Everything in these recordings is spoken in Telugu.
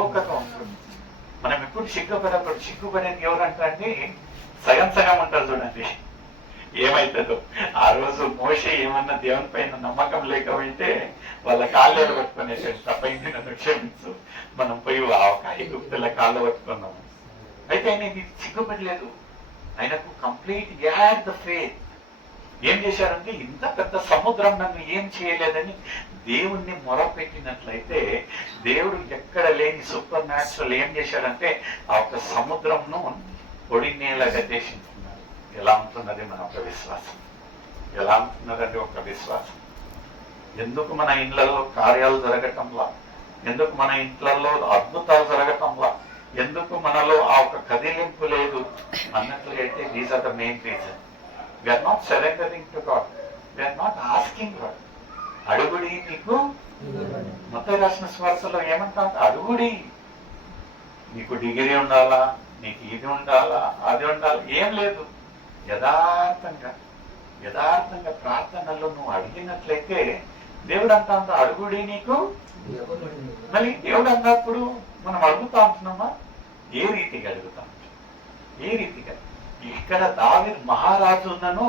ఓకగా ఉంటుంది. మనం ఎప్పుడు సిగ్గుపడకూడదు. సిగ్గుపడేది ఎవరంటే సగం సగం ఉంటారు చూడండి. ఏమైతుందో ఆ రోజు మోషే ఏమన్నా దేవుని పైన నమ్మకం లేకపోతే వాళ్ళ కాళ్ళు పట్టుకునేసాడు, తప్పైంది నన్ను క్షమించు, మనం పోయి ఆ ఐగుప్తుల కాళ్ళు పట్టుకున్నాము. అయితే ఆయన ఇది సిగ్గుపడలేదు. ఆయనకు కంప్లీట్ యాడ్ ద ఫేత్. ఏం చేశారంటే ఇంత పెద్ద సముద్రం నన్ను ఏం చేయలేదని దేవుణ్ణి మొరపెట్టినట్లయితే దేవుడు ఎక్కడ లేని సూపర్ న్యాచురల్ ఏం చేశాడంటే ఆ ఒక సముద్రంను పొడి నేలగా చేసింటున్నారు. ఎలా ఉంటున్నది మన ఒక విశ్వాసం? ఎలా ఉంటున్నదండి ఒక విశ్వాసం? ఎందుకు మన ఇండ్లలో కార్యాలు జరగటంలా, ఎందుకు మన ఇంట్లలో అద్భుతాలు జరగటంలా, ఎందుకు మనలో ఆ ఒక కదిలింపు లేదు అన్నట్లయితే these are the main reason. We are not surrendering to God. We are not asking God. అడుగుడి నీకు మత్తయి రాసిన సువార్తలో ఏమంటాం? అడుగుడి. నీకు డిగ్రీ ఉండాలా, నీకు ఇది ఉండాలా, అది ఉండాలా, ఏం లేదు. యథార్థంగా ప్రార్థనలో నువ్వు అడిగినట్లయితే దేవుడు అంటా అడుగుడి నీకు. మళ్ళీ దేవుడు అన్నప్పుడు మనం అడుగుతా ఉంటున్నామా? ఏ రీతిగా అడుగుతాం? ఏ రీతిగా? ఇక్కడ దావీదు మహారాజులను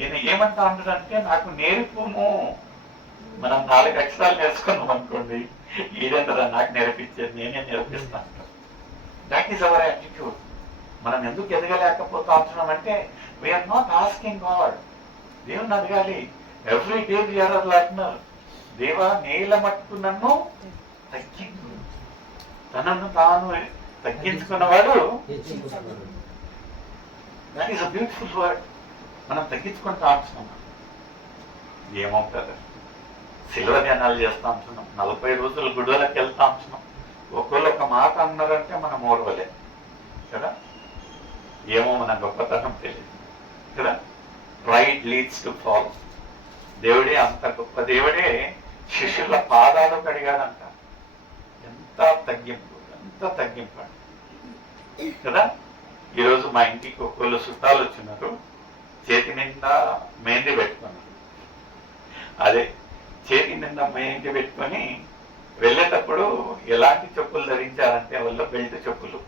ఈయన ఏమంటా ఉంటాడంటే నాకు నేర్పుము. మనం 4 అక్షరాలు నేర్చుకున్నాం అనుకోండి, ఈడెంతరా నాకు నేర్పించేది, నేనే నేర్పిస్తాను. That is our attitude. మనం ఎందుకు ఎదగలేకపోతా ఉంటున్నామంటే వీఆర్ నాట్ ఆస్కింగ్ గాడ్. దేవుని అడగాలి. Every day we are learner. దేవా నేల మట్టుకు నన్ను తగ్గించు. తనను తాను తగ్గించుకున్నవాడు. That is a beautiful word. మనం తగ్గించుకుంటా ఉంటున్నాం. ఏమవుతుంది? శిలువ ధ్యానాలు చేస్తా ఉంటున్నాం, 40 రోజులు గుడిలోకి వెళ్తా ఉంటున్నాం. ఒకళ్ళు ఒక మాట అన్నారంటే మనం ఓర్వలే కదా. ఏమో మన గొప్పతనం తెలియదు కదా. Pride leads to fall. దేవుడే అంత గొప్ప దేవుడే శిష్యుల పాదాలు కడిగాడంట. ఎంత తగ్గింపు కదా. ఈరోజు మా ఇంటికి ఒక్కళ్ళు చుట్టాలు వచ్చినారు, చేతి నిండా మెహందీ పెట్టుకున్నారు. అదే చేతి నిండా మెహందీ పెట్టుకొని వెళ్ళేటప్పుడు ఎలాంటి చెప్పులు ధరించారంటే వాళ్ళు బెల్ట్ చెప్పులు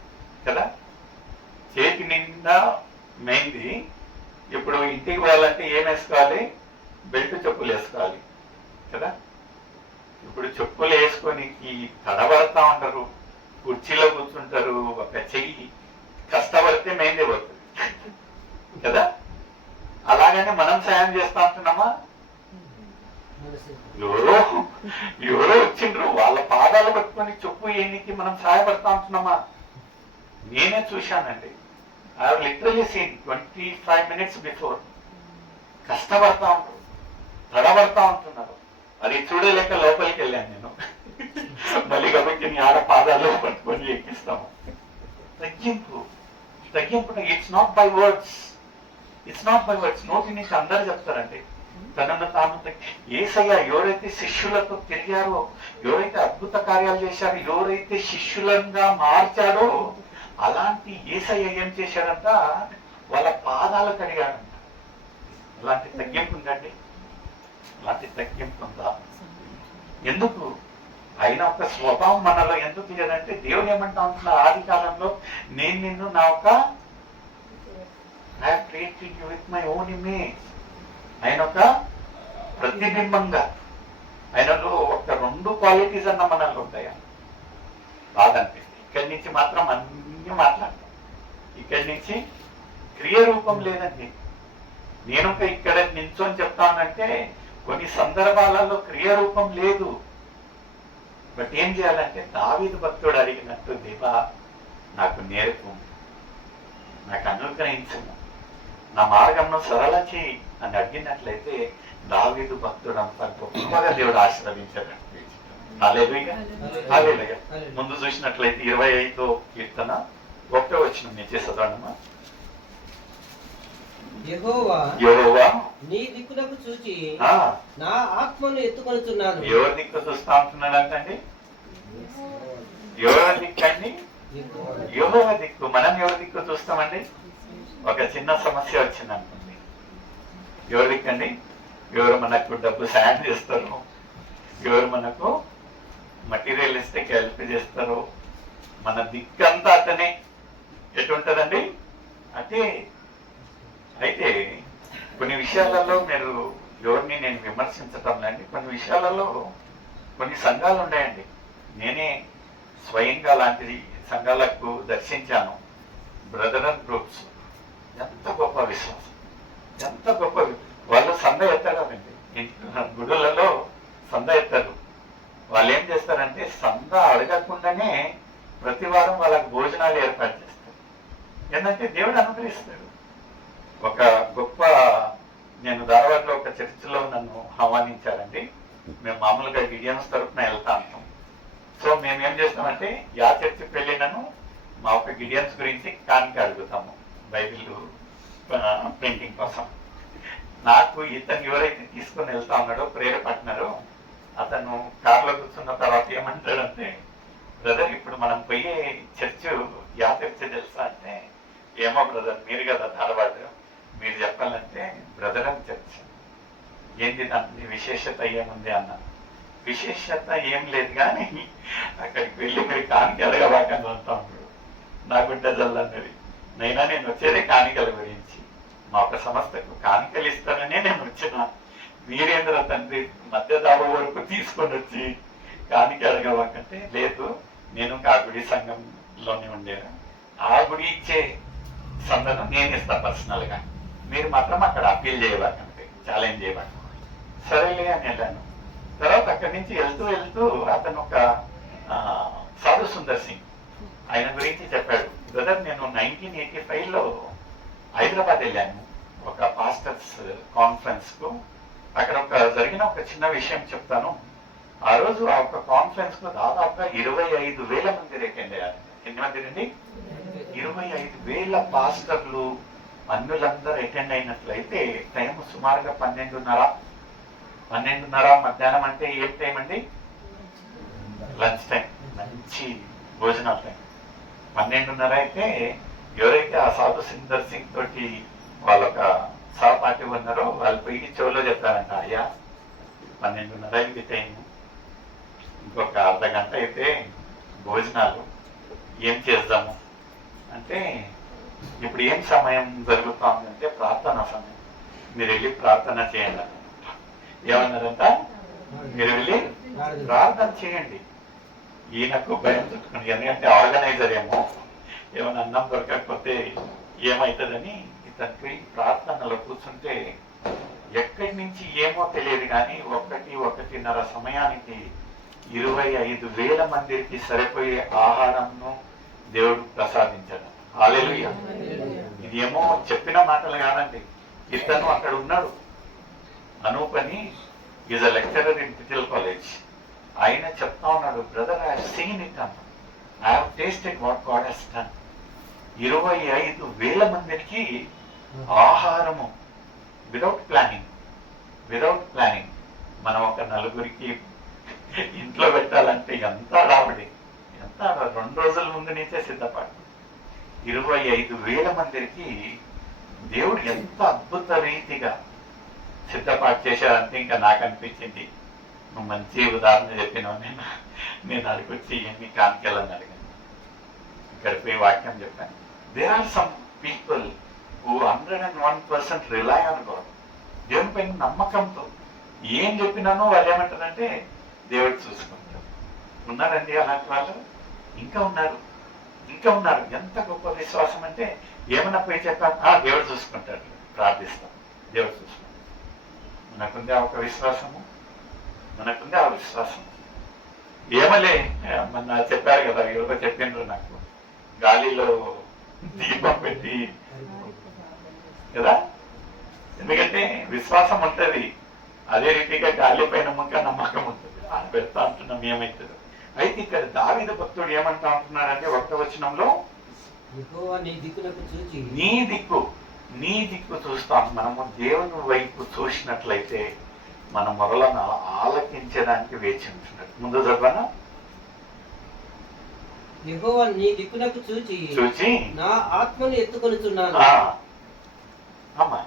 కదా. చేతి నిండా మెహందీ. ఇప్పుడు ఇంటికి వెళ్ళాలంటే ఏం వేసుకోవాలి? బెల్ట్ చెప్పులు వేసుకోవాలి కదా. ఇప్పుడు చెప్పులు వేసుకొని తడబడతా ఉంటారు, కుర్చీలో కూర్చుంటారు, ఒక చెయ్యి కష్టపడితే మెహందీ పోతుంది కదా. అలాగనే మనం సాయం చేస్తా ఉంటున్నామా? ఎవరో వచ్చిండ్రు, వాళ్ళ పాదాలు పట్టుకొని చెప్పు ఏనికి మనం సహాయపడతా ఉంటున్నామా? నేనే చూశానండి. I have literally seen 25 minutes before కష్టపడతా ఉంటారు, తడబడతా ఉంటున్నారు. అది చూడలేక లోపలికి వెళ్ళాను నేను. మళ్ళీ కాబట్టి నీ ఆడ పాదాల్లో పట్టుకొని ఎక్కిస్తాము. తగ్గింపు. It's not by words. నోటి నుంచి అందరూ చెప్తారండి తనను తాను. యేసయ్య ఎవరైతే శిష్యులతో తిరిగారో, ఎవరైతే అద్భుత కార్యాలు చేశారో, ఎవరైతే శిష్యులంగా మార్చాడో అలాంటి యేసయ్య ఏం చేశాడంట? వాళ్ళ పాదాలు కడిగాడంట. అలాంటి తగ్గింపు ఉందండి. అలాంటి తగ్గింపు ఉందా? ఎందుకు? అయినా ఒక స్వభావం మనలో ఎందుకు లేదంటే దేవుడు ఏమంటా ఉంటున్నా ఆది కాలంలో నేను నిన్ను నా ఒక I have created you with my own image. ఆయన ఒక ప్రతిబింబంగా. ఆయనలో ఒక 2 క్వాలిటీస్ అన్న మనల్లో ఉంటాయా? బాధ అనిపిస్తుంది. ఇక్కడి నుంచి మాత్రం అన్ని మాట్లాడతాం, ఇక్కడి నుంచి క్రియ రూపం లేదండి. నేను ఇక్కడ నిల్చొని చెప్తానంటే కొన్ని సందర్భాలలో క్రియ రూపం లేదు. బట్ ఏం చేయాలంటే దావీదు భక్తుడు అడిగినట్టు, దేవా నాకు నేర్పు, నాకు అనుగ్రహించము, నా మార్గంను సరళ చేయి అని అడిగినట్లయితే దావీదు భక్తుడు అంత గొప్పగా దేవుడు ఆశీర్వదించాడు. హల్లెలూయా. ముందు చూసినట్లయితే 25వ కీర్తన 1వ వచనం నుంచి చదవడమా. యెహోవా నీ దిక్కునకు చూచి నా ఆత్మను ఎత్తుకొనుచున్నాను. ఎవరి దిక్కు చూస్తా ఉంటున్నాడు అంటండి? ఎవరి దిక్కు అండి? యెహోవా దిక్కు. మనం ఎవరి దిక్కు చూస్తామండి? ఒక చిన్న సమస్య వచ్చింది అనుకోండి, ఎవరి దిక్కండి? ఎవరు మనకు డబ్బు సాయం చేస్తారు, ఎవరు మనకు మటీరియలిస్టిక్ హెల్ప్ చేస్తారు, మన దిక్కంతా అతనే. ఎటుంటదండి అంటే. అయితే కొన్ని విషయాలలో మీరు ఎవరిని నేను విమర్శించటం లేండి, కొన్ని విషయాలలో కొన్ని సంఘాలు ఉన్నాయండి. నేనే స్వయంగా లాంటి సంఘాలకు దర్శించాను. బ్రదరన్ గ్రూప్స్ ఎంత గొప్ప విశ్వాసం, ఎంత గొప్ప. వాళ్ళు సంద ఎత్తారండి, గుడులలో సంద ఎత్తారు. వాళ్ళు ఏం చేస్తారంటే సంద అడగకుండానే ప్రతి వారం వాళ్ళకి భోజనాలు ఏర్పాటు చేస్తారు. ఏంటంటే దేవుడు అనుగ్రహిస్తాడు. ఒక గొప్ప, నేను ధారవాడలో ఒక చర్చిలో నన్ను ఆహ్వానించారండి. మేము మామూలుగా గిడియన్స్ తరఫున వెళ్తా ఉంటాం. సో మేము ఏం చేస్తామంటే యా చర్చికి వెళ్ళినాను మా ఒక గిడియన్స్ గురించి కానుక అడుగుతాము బైబిల్ ప్రింటింగ్ కోసం. నాకు ఇతను ఎవరైతే తీసుకొని వెళ్తా ఉన్నాడో ప్రేయర్ పార్ట్నరు, అతను కార్లో కూర్చున్న తర్వాత ఏమంటాడంటే, బ్రదర్ ఇప్పుడు మనం పోయే చర్చ్ యా చర్చ్ తెలుసా అంటే, ఏమో బ్రదర్ మీరు కదా ధారవాడ, మీరు చెప్పాలంటే బ్రదరన్ చర్చ్. ఏంటి దాని విశేషత ఏముంది అన్న. విశేషత ఏం లేదు కానీ అక్కడికి వెళ్ళి మీరు కానుక అడగబాకని అంటా ఉన్నాడు. నాకుంటే జల్లన్నది, నైనా నేను వచ్చేదే కానుకల గురించి, మా ఒక సంస్థకు కానుకలు ఇస్తాననే నేను వచ్చిన. మీరేంద్ర తండ్రి మధ్య దాబా వరకు తీసుకొని వచ్చి కానుక అడగబాకంటే, లేదు నేను ఆ గుడి సంఘంలోనే ఉండేను, ఆ గుడి ఇచ్చే సందర్భం నేను ఇస్తా పర్సనల్ గా, మీరు మాత్రం అక్కడ అప్పీల్ చేయబాకంటే, ఛాలెంజ్ చేయబాక. సరేలే అని వెళ్ళాను. తర్వాత అక్కడి నుంచి వెళ్తూ వెళ్తూ అతను ఒక సాధు సుందర్ సింగ్, ఆయన గురించి చెప్పాడు. బ్రదర్ నేను 1985లో హైదరాబాద్ వెళ్ళాను ఒక పాస్టర్స్ కాన్ఫరెన్స్ కు. అక్కడ జరిగిన ఒక చిన్న విషయం చెప్తాను. ఆ రోజు ఆ ఒక కాన్ఫరెన్స్ కు దాదాపుగా 25,000 మంది అటెండ్ అయ్యారు. ఎన్ని మంది అండి? 25,000 పాస్టర్లు అన్నులందరూ అటెండ్ అయినట్లయితే టైం సుమారుగా 12:30 మధ్యాహ్నం. అంటే ఏం టైం అండి? లంచ్ టైం, మంచి భోజనాల టైం. 12:30 అయితే ఎవరైతే ఆ సాధు సుందర్ సింగ్ తోటి వాళ్ళొక సహపాఠి ఉన్నారో వాళ్ళు పోయి చెవులో చెప్తారంట, అయ్యా 12:30 అయింది టైం, ఇంకొక అర్ధగంట అయితే భోజనాలు, ఏం చేద్దాము అంటే, ఇప్పుడు ఏం సమయం జరుగుతుంది అంటే ప్రార్థన సమయం, మీరు వెళ్ళి ప్రార్థన చేయండి. ఏమన్నారంట? మీరు వెళ్ళి ప్రార్థన చేయండి. ఈయనకు భయం చుట్టుకుని, ఎందుకంటే ఆర్గనైజర్ ఏమో ఏమైనా అన్నం దొరకకపోతే ఏమవుతుందని ఇతనికి ప్రార్థనలో కూర్చుంటే ఎక్కడి నుంచి ఏమో తెలియదు కానీ 1-1:30 సమయానికి 25,000 మందికి సరిపోయే ఆహారంను దేవుడు ప్రసాదించాడు. హల్లెలూయా. ఇది ఏమో చెప్పిన మాటలు కాదండి. ఇతను అక్కడ ఉన్నాడు. అనూప్ అని ఈజ్ అ లెక్చరర్ ఇన్ పిటిల్ కాలేజ్. ఆయన చెప్తా ఉన్నాడు, brother I have seen it అన్న, I have tasted what God has done. 25,000 మందికి ఆహారము వితౌట్ ప్లానింగ్. మనం ఒక నలుగురికి ఇంట్లో పెట్టాలంటే ఎంత రాబడి, ఎంత 2 రోజుల ముందు నుంచే సిద్ధపడు. 25,000 మందికి దేవుడు ఎంత అద్భుత రీతిగా సిద్ధపాటు చేశారంటే ఇంకా నాకు అనిపించింది, నువ్వు మంచి ఉదాహరణ చెప్పినావు. నేను అడిగొచ్చి ఎన్ని కానుకెళ్ళని అడిగాను, ఇక్కడ పోయి వాక్యం చెప్పాను. There are some people who 101% rely on God. దేవుని పైన నమ్మకంతో ఏం చెప్పినానో వాళ్ళు ఏమంటారంటే దేవుడు చూసుకుంటారు. ఉన్నారండి అలాంటి వాళ్ళు, ఇంకా ఉన్నారు. ఎంత గొప్ప విశ్వాసం అంటే, ఏమన్నా పోయి చెప్పాను, దేవుడు చూసుకుంటాడు, ప్రార్థిస్తాం, దేవుడు చూసుకుంటాడు. మనకుంది ఆ విశ్వాసము. ఏమలే మొన్న చెప్పారు కదా, ఎవరో చెప్పిండ్రు నాకు, గాలిలో దీపం పెట్టి కదా, ఎందుకంటే విశ్వాసం ఉంటుంది. అదే రీతిగా గాలి పైన నమ్మకం ఉంటుంది. అది పెడతా అంటున్నాం, ఏమవుతుంది. అయితే ఇక్కడ దావీదు భక్తుడు ఏమంటా ఉంటున్నాడంటే 1వ వచనంలో, నీ దిక్కు చూస్తాం. మనము దేవుని వైపు చూసినట్లయితే మన మొరలను ఆలకించడానికి వేచి ఉంటున్నాడు. ముందు చదవనా? యెహోవా నీ దిక్కునకు చూచి నా ఆత్మను ఎత్తుకొనుచున్నాను. అమ్మా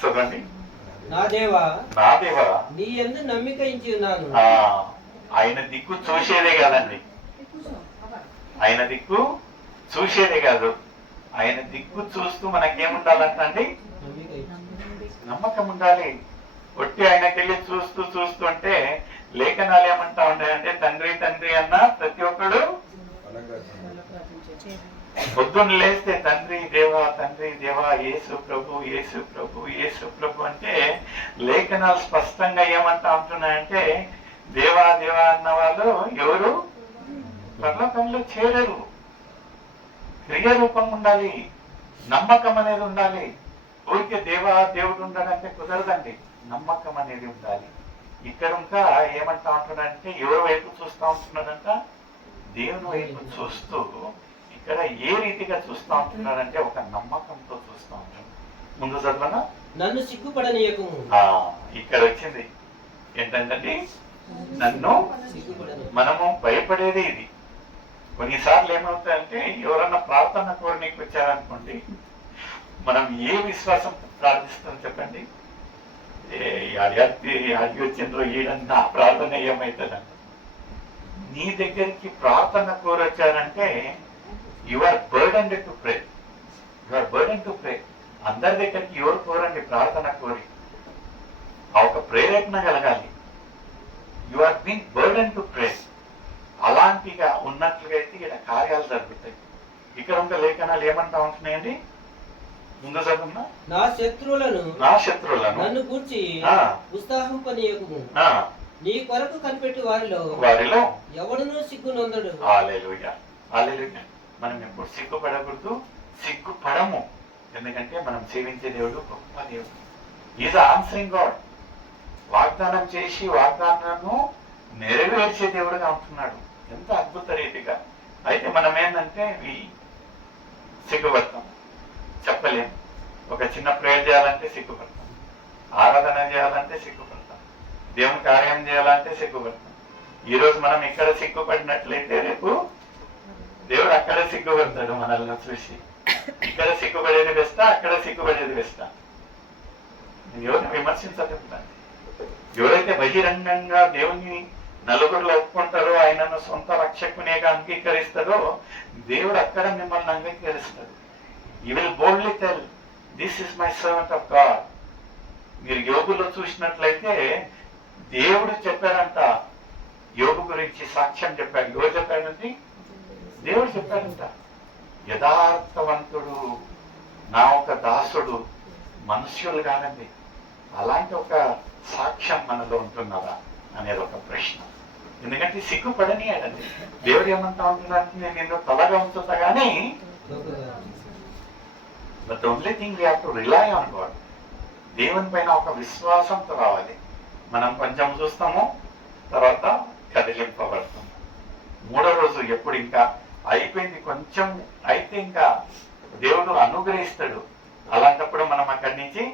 చదవండి. నా దేవా నీ యందు నమ్మిక ఉంచి ఉన్నాను. ఆయన దిక్కు చూసేదే కదండి, ఆయన దిక్కు చూసేదే కాదు, ఆయన దిక్కు చూస్తూ మనకేముండాలంటండి? నమ్మకం ఉండాలి. ఒట్టి ఆయనకెళ్ళి చూస్తూ చూస్తూ అంటే లేఖనాలు ఏమంటా ఉన్నాయంటే, తండ్రి తండ్రి అన్న ప్రతి ఒక్కడు పొద్దున్న లేస్తే తండ్రి దేవా యేసు ప్రభు యేసు ప్రభు యేసు ప్రభు అంటే లేఖనాలు స్పష్టంగా ఏమంటా ఉంటున్నాయంటే, దేవా దేవా అన్న వాళ్ళు ఎవరు పరలోకంలో చేరరు. క్రియ రూపం ఉండాలి, నమ్మకం అనేది ఉండాలి. ఊరికే దేవుడు ఉండాలంటే కుదరదండి, నమ్మకం అనేది ఉండాలి. ఇక్కడ ఇంకా ఏమంటా ఉంటున్నాడంటే, ఎవరి వైపు చూస్తా ఉంటున్నాడంట? దేవుని వైపు చూస్తూ ఇక్కడ ఏ రీతిగా చూస్తా ఉంటున్నాడంటే ఒక నమ్మకంతో చూస్తా ఉంటున్నాడు. ముందు చదవనా? నన్ను సిగ్గుపడనీయకము. ఇక్కడ వచ్చింది ఏంటంటే నన్ను మనము భయపడేది ఇది. కొన్నిసార్లు ఏమవుతాయంటే, ఎవరన్నా ప్రార్థన కోరినీకి వచ్చారనుకోండి, మనం ఏ విశ్వాసం ప్రార్థిస్తాం చెప్పండి? అడిగి వచ్చిండ్రో ఈడన్నా ప్రార్థన ఏమవుతుందంట. నీ దగ్గరికి ప్రార్థన కోరొచ్చారంటే you are burden to pray, you are burden to pray. అందరి దగ్గరికి ఎవరు కోరండి ప్రార్థన కోరి? ఆ ఒక ప్రేరేపణ కలగాలి. You are being burden to pray. అలాంటిగా ఉన్నట్లుగా అయితే ఇక్కడ కార్యాలు జరుగుతాయి. ఇక్కడ ఉన్న లేఖనాలు ఏమంటా ఉంటున్నాయండి? ముందు చదువున్నా, నా శత్రువులను నన్ను గూర్చి ఉత్సాహపనీయకము. నీ కొరకు కనిపెట్టి వారిలో ఎవడునూ సిగ్గునందడు. హల్లెలూయా, హల్లెలూయా. మనం ఎప్పుడు సిగ్గుపడకూడదు, సిగ్గుపడము. ఎందుకంటే మనం సేవించే దేవుడు గొప్ప దేవుడు. Is answering God. వాగ్దానం చేసి వాగ్దానాన్ని నెరవేర్చే దేవుడుగా ఉంటున్నాడు. ఎంత అద్భుత రీతిగా. అయితే మనం ఏంటంటే సిగ్గుపడతాం, చెప్పలేం. ఒక చిన్న ప్రేయర్ చేయాలంటే సిగ్గుపడతాం, ఆరాధన చేయాలంటే సిగ్గుపడతాం, దేవుని కార్యం చేయాలంటే సిగ్గుపడతాం. ఈరోజు మనం ఇక్కడ సిగ్గుపడినట్లయితే రేపు దేవుడు అక్కడ సిగ్గుపడతాడు మనల్ని చూసి. ఇక్కడ సిగ్గుపడేది బెస్టా, అక్కడ సిగ్గుపడేది బెస్టా? ఎవరిని విమర్శించలేదండి. ఎవరైతే బహిరంగంగా దేవుని నలుగురులో ఒప్పుకుంటారో, ఆయనను సొంత రక్షకునిగా అంగీకరిస్తారో, దేవుడు అక్కడ మిమ్మల్ని అంగీకరిస్తాడు. You will boldly tell, this is my servant of God. మీరు యోగులో చూసినట్లయితే దేవుడు చెప్పాడంట, యోగు గురించి సాక్ష్యం చెప్పాడు. ఎవరు చెప్పాడండి? దేవుడు చెప్పాడంట. యథార్థవంతుడు, నా ఒక దాసుడు, మనుష్యులు కాదండి. అలాంటి ఒక సాక్ష్యం మనలో ఉంటున్నదా అనేది ఒక ప్రశ్న. ఎందుకంటే సిగ్గుపడనీయడండి. దేవుడు ఏమంటా ఉంటున్నాడంటే, నేను నిన్ను తలగా ఉంచుతా కానీ, but the only thing we have to rely on God. దేవుని పైన ఒక విశ్వాసంతో రావాలి. మనం కొంచెం చూస్తాము, తర్వాత కదిలింపబడతాము. మూడో రోజు ఎప్పుడు ఇంకా అయిపోయింది, కొంచెం అయితే ఇంకా దేవుడు అనుగ్రహిస్తాడు. అలాంటప్పుడు మనం అక్కడి నుంచి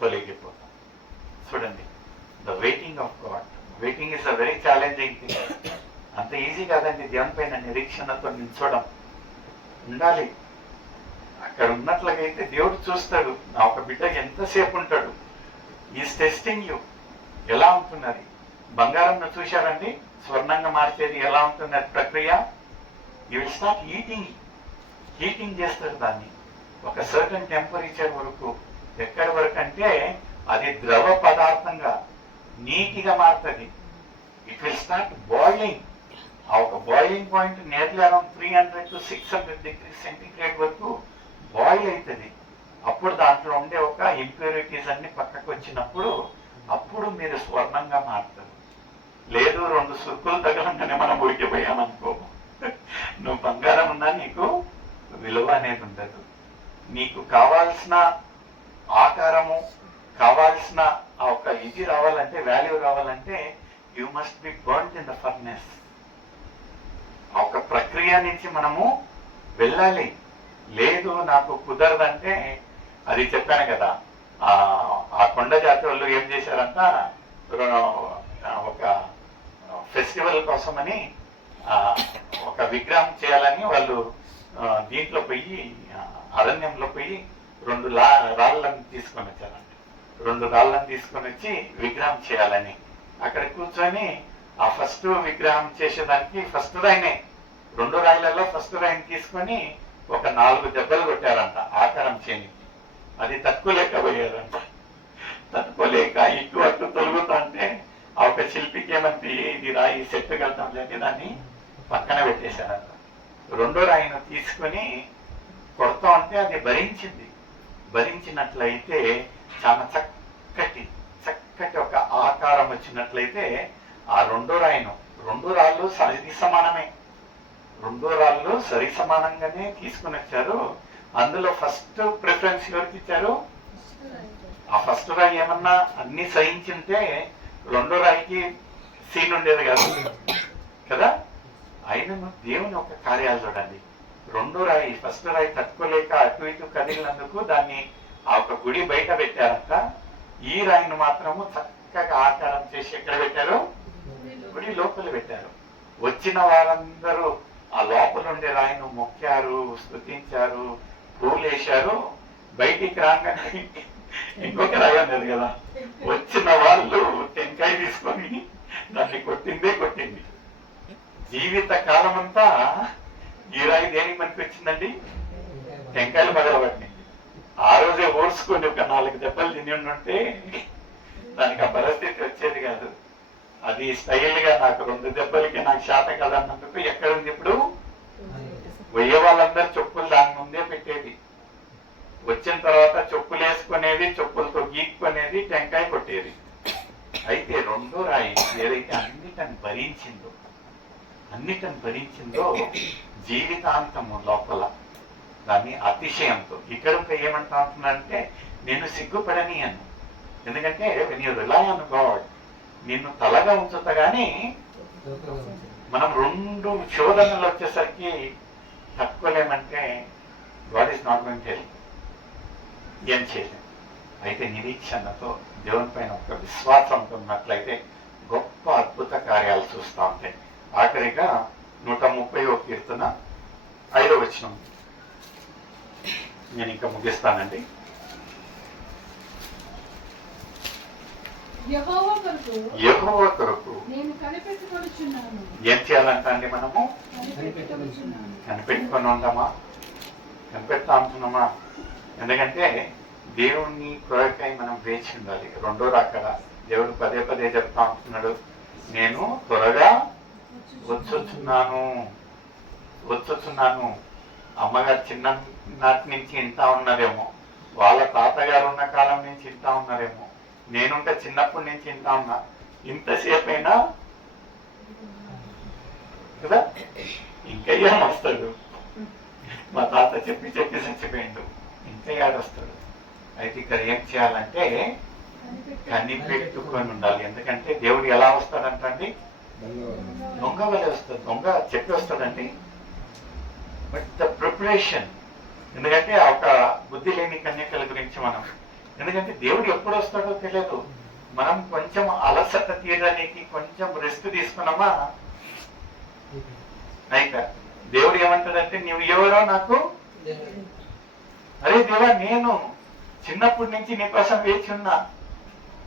తొలగిపోతాం. చూడండి, the waiting of God. Waiting is a very challenging thing. అంత ఈజీ కాదండి దేవుని పైన నిరీక్షణతో నిల్చోవడం. ఉండాలి. అక్కడ ఉన్నట్లయితే దేవుడు చూస్తాడు, నా ఒక బిడ్డ ఎంతసేపు ఉంటాడు. Is testing you. ఎలా ఉంటున్నది? బంగారంను చూశారండి, స్వర్ణంగా మార్చేది ఎలా ఉంటున్నది ప్రక్రియ? యూ విల్ స్టార్ట్ హీటింగ్ చేస్తాడు దాన్ని ఒక సర్టన్ టెంపరేచర్ వరకు. ఎక్కడి వరకు అంటే అది ద్రవ పదార్థంగా నీటిగా మారుతుంది. It will start boiling. ఆ ఒక boiling point nearly around 300 to 600 degrees centigrade వరకు బాయిల్ అవుతుంది. అప్పుడు దాంట్లో ఉండే ఒక ఇంప్యూరిటీస్ అన్ని పక్కకు వచ్చినప్పుడు అప్పుడు మీరు స్వర్ణంగా మారుతారు. లేదు 2 సురుకులు తగలంగానే మనం ఉడికిపోయామనుకో, నువ్వు బంగారం ఉన్నా నీకు విలువ అనేది ఉండదు. నీకు కావాల్సిన ఆకారము, కావాల్సిన ఆ ఒక ఇది రావాలంటే, వాల్యూ రావాలంటే you must be burned in the furnace. ఆ ఒక ప్రక్రియ నుంచి మనము వెళ్ళాలి. లేదు నాకు కుదరదంటే, అది చెప్పాను కదా, ఆ కొండ జాతి వాళ్ళు ఏం చేశారంట, ఒక ఫెస్టివల్ కోసమని ఒక విగ్రహం చేయాలని వాళ్ళు దీంట్లో పోయి, అరణ్యంలో పోయి 2 రాళ్ళని తీసుకొని వచ్చారంట. 2 రాళ్ళని తీసుకొని వచ్చి విగ్రహం చేయాలని అక్కడ కూర్చొని ఆ ఫస్ట్ విగ్రహం చేసేదానికి ఫస్ట్ ఆయనే 2 రాయిలలో ఫస్ట్ రాయిని తీసుకొని ఒక 4 దెబ్బలు కొట్టారంట ఆకారం చేయనికి. అది తట్టుకోలేకపోయారంట. తట్టుకోలేక ఇటు అటు తొలుగుతా అంటే ఆ ఒక శిల్పికి ఏమంటే ఇది రాయి సెట్ కడతాం లేని దాన్ని పక్కన పెట్టేశారంట. 2 రాయిని తీసుకొని కొడతా ఉంటే అది భరించింది. భరించినట్లయితే చాలా చక్కటి ఒక ఆకారం వచ్చినట్లయితే ఆ 2 రాయిను 2 రాళ్ళు సరి సమానమే. 2 రాళ్ళు సరి సమానంగానే తీసుకుని వచ్చారు. అందులో ఫస్ట్ ప్రిఫరెన్స్ ఎవరికి ఇచ్చారు? ఆ ఫస్ట్ రాయి ఏమన్నా అన్ని సహించుంటే 2 రాయికి సీన్ ఉండేది కాదు కదా. అయినను దేవుని ఒక కార్యాలు చూడండి. 2 రాయి ఫస్ట్ రాయి తట్టుకోలేక అటు ఇటు కదిలినందుకు దాన్ని ఆ ఒక గుడి బయట పెట్టారంట. ఈ రాయిని మాత్రము చక్కగా ఆకారం చేసి ఎక్కడ పెట్టారు? గుడి లోపల పెట్టారు. వచ్చిన వారందరూ ఆ లోపల ఉండే రాయిను మొక్కారు, స్తుతించారు, పూలు వేశారు. బయటికి రాగానే ఇంకొక రాయి అన్నది కదా, వచ్చిన వాళ్ళు టెంకాయ తీసుకొని దాన్ని కొట్టింది. జీవిత కాలం అంతా ఈ రాయి దేనికి పనికి వచ్చిందండి? టెంకాయలు పగలబట్టింది. ఆ రోజే ఓర్చుకొని ఒక 4 దెబ్బలు తిని ఉంటే దానికి ఆ పరిస్థితి వచ్చేది కాదు. అది స్టైల్ గా నాకు 2 దెబ్బలకి నాకు శాత కదన్నందుకు ఎక్కడుంది ఇప్పుడు? పోయే వాళ్ళందరూ చెప్పులు దాని ముందే పెట్టేది. వచ్చిన తర్వాత చెప్పులు వేసుకునేది, చెప్పులతో గీక్కునేది, టెంకాయ కొట్టేది. అయితే 2 రాయి ఏదైతే అన్నిటిని భరించిందో జీవితాంతము లోపల దాన్ని అతిశయంతో ఇక్కడ ఏమంటా ఉంటున్నానంటే నేను సిగ్గుపడనియను. ఎందుకంటే when you rely on God, నిన్ను తలగా ఉంచుతా గానీ మనం 2 శోధనలు వచ్చేసరికి తట్టుకోలేమంటే God is not going to help. ఏం చేయలేం. అయితే నిరీక్షణతో దేవుని పైన ఒక విశ్వాసంతో ఉన్నట్లయితే గొప్ప అద్భుత కార్యాలు చూస్తూ ఉంటాయి. ఆఖరిగా 130వ కీర్తన 5వ వచనం నేను ఇంకా ముగిస్తానండి. యెహోవా కొరకు ఏం చేయాలంట అండి? మనము కనిపెట్టుకొని ఉంటామా? కనిపెడతా ఉంటున్నామా? ఎందుకంటే దేవుణ్ణి కొరకై మనం వేచి ఉండాలి. 2వ రాకడ దేవుడు పదే చెప్తా ఉంటున్నాడు, నేను త్వరగా వచ్చుచున్నాను. అమ్మగారు చిన్ననాటి నుంచి ఇంటా ఉన్నారేమో, వాళ్ళ తాతగారు ఉన్న కాలం నుంచి ఇంటా ఉన్నారేమో, నేనుంటే చిన్నప్పటి నుంచి ఇంటా ఉన్నా. ఇంతసేపు అయినా కదా ఇంకా ఏం వస్తాడు? మా తాత చెప్పి చచ్చిపోయిండు, ఇంకా ఏడొస్తాడు. అయితే ఇక్కడ ఏం చేయాలంటే కనిపెట్టుకొని ఉండాలి. ఎందుకంటే దేవుడు ఎలా వస్తాడంటండి? దొంగ వలె వస్తాడు. దొంగ చెప్పి వస్తాడండి. బట్ ద ప్రిపరేషన్, ఎందుకంటే ఒక బుద్ధి లేని కన్యకల గురించి మనం, ఎందుకంటే దేవుడు ఎప్పుడు వస్తాడో తెలియదు. మనం కొంచెం అలసట తీయడానికి కొంచెం రెస్ట్ తీసుకున్నామా, అయితే దేవుడు ఏమంటాడంటే నువ్వు ఎవరో నాకు, అరే దేవా నేను చిన్నప్పటి నుంచి నీ కోసం వేచి ఉన్నా,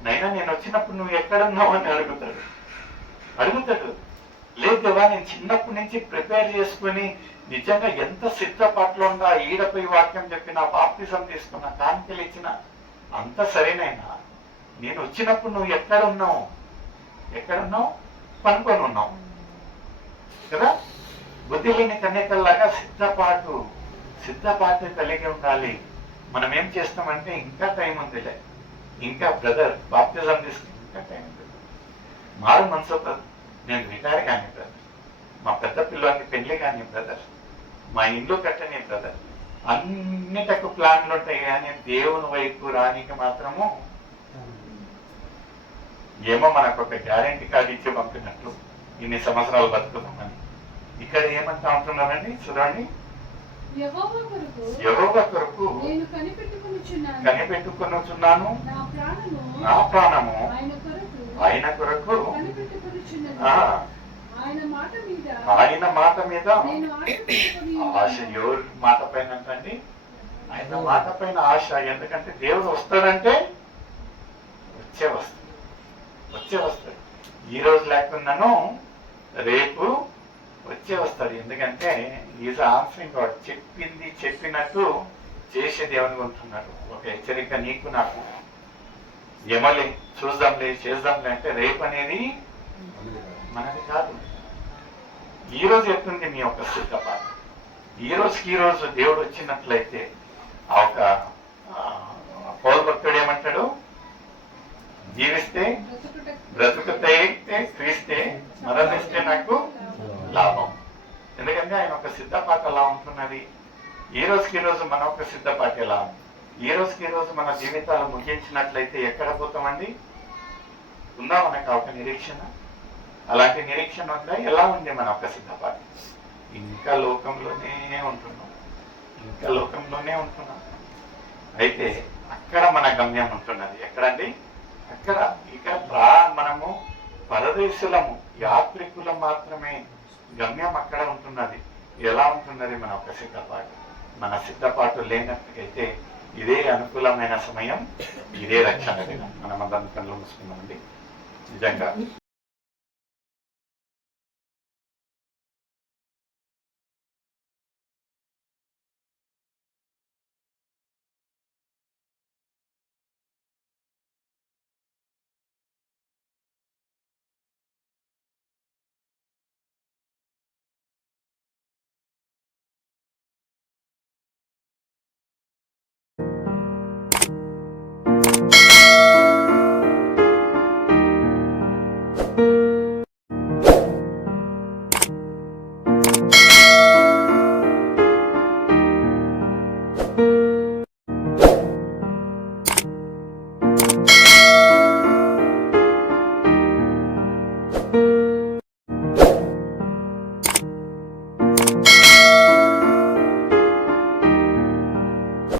నైనా నేను వచ్చినప్పుడు నువ్వు ఎక్కడున్నావు అని అడుగుతాడు. లేదు దేవా నేను చిన్నప్పటి నుంచి ప్రిపేర్ చేసుకుని నిజంగా ఎంత సిద్ధపాట్లో ఉందా, ఈడపై వాక్యం చెప్పిన, బాప్తిజం తీసుకున్నా, కానుకలు ఇచ్చిన, అంత సరేనైనా నేను వచ్చినప్పుడు నువ్వు ఎక్కడున్నావు? పనుకొని ఉన్నావు కదా. బుద్ధి లేని కన్యకల్లాగా సిద్ధపాటు కలిగి ఉండాలి. మనం ఏం చేస్తామంటే ఇంకా టైం ఉందిలే, ఇంకా బ్రదర్ బాప్తిజం తీసుకుని ఇంకా టైం ఉంది, మారు మనసు నేను రిటైర్ కానీ బ్రదర్, మా పెద్ద పిల్లలకి పెళ్లి కానీ బ్రదర్, మా ఇల్లు కట్టని బ్రదర్, అన్నిటకు ప్లాన్లు ఉంటాయి. కానీ దేవుని వైపు రానికి మాత్రము ఏమో మనకు ఒక గ్యారెంటీ కార్డు ఇచ్చి పంపినట్లు ఇన్ని సంవత్సరాలు బతుకుతామని. ఇక్కడ ఏమంటా ఉంటున్నారండి చూడండి, యెహోవా కొరకు కనిపెట్టుకొనుచున్నాను, నా ప్రాణము ఆయన కొరకు, ఆయన మాట మీద ఆశ. ఎవరి మాట పైన అంటండి? ఆయన మాట పైన ఆశ. ఎందుకంటే దేవుడు వస్తాడంటే వచ్చే వస్తాడు. ఈ రోజు లేకున్నాను రేపు వచ్చే వస్తాడు. ఎందుకంటే ఈజ్ ఆన్సరింగ్ గాడ్. చెప్పింది చెప్పినట్టు చేసే దేవుని ఉంటున్నాడు. ఒక హెచ్చరిక నీకు నాకు, ఏమలే చూద్దాంలే చేద్దాంలే అంటే రేపు అనేది మనది కాదు. ఈ రోజు ఎట్లుంది మీ యొక్క సిద్ధపాటు? ఈ రోజు దేవుడు వచ్చినట్లయితే ఆ ఒక పౌరు భక్తుడు ఏమంటాడు? జీవిస్తే బ్రతుకుతే క్రీస్తే, మరణిస్తే నాకు లాభం. ఎందుకంటే ఆయన ఒక సిద్ధపాటు ఎలా ఉంటున్నది. ఈ రోజు మన ఒక సిద్ధపాటు ఎలా ఉంది? ఈ రోజు మన జీవితాలు ముగించినట్లయితే ఎక్కడ పోతామండి? ఉందా మనకు ఒక నిరీక్షణ? అలాంటి నిరీక్షణ ఉందా? ఎలా ఉంది మన ఒక సిద్ధపాటు? ఇంకా లోకంలోనే ఉంటున్నాం. అయితే అక్కడ మన గమ్యం ఉంటున్నది. ఎక్కడండి? ఇక్కడ మనము పరదేశులము, యాత్రికులం మాత్రమే. గమ్యం అక్కడ ఉంటున్నది. ఎలా ఉంటున్నది మన ఒక సిద్ధపాటు? మన సిద్ధపాటు లేనట్టుకైతే ఇదే అనుకూలమైన సమయం, ఇదే రక్షణ దినం. మనం అందరం కళ్ళు మూసుకున్నామండి. నిజంగా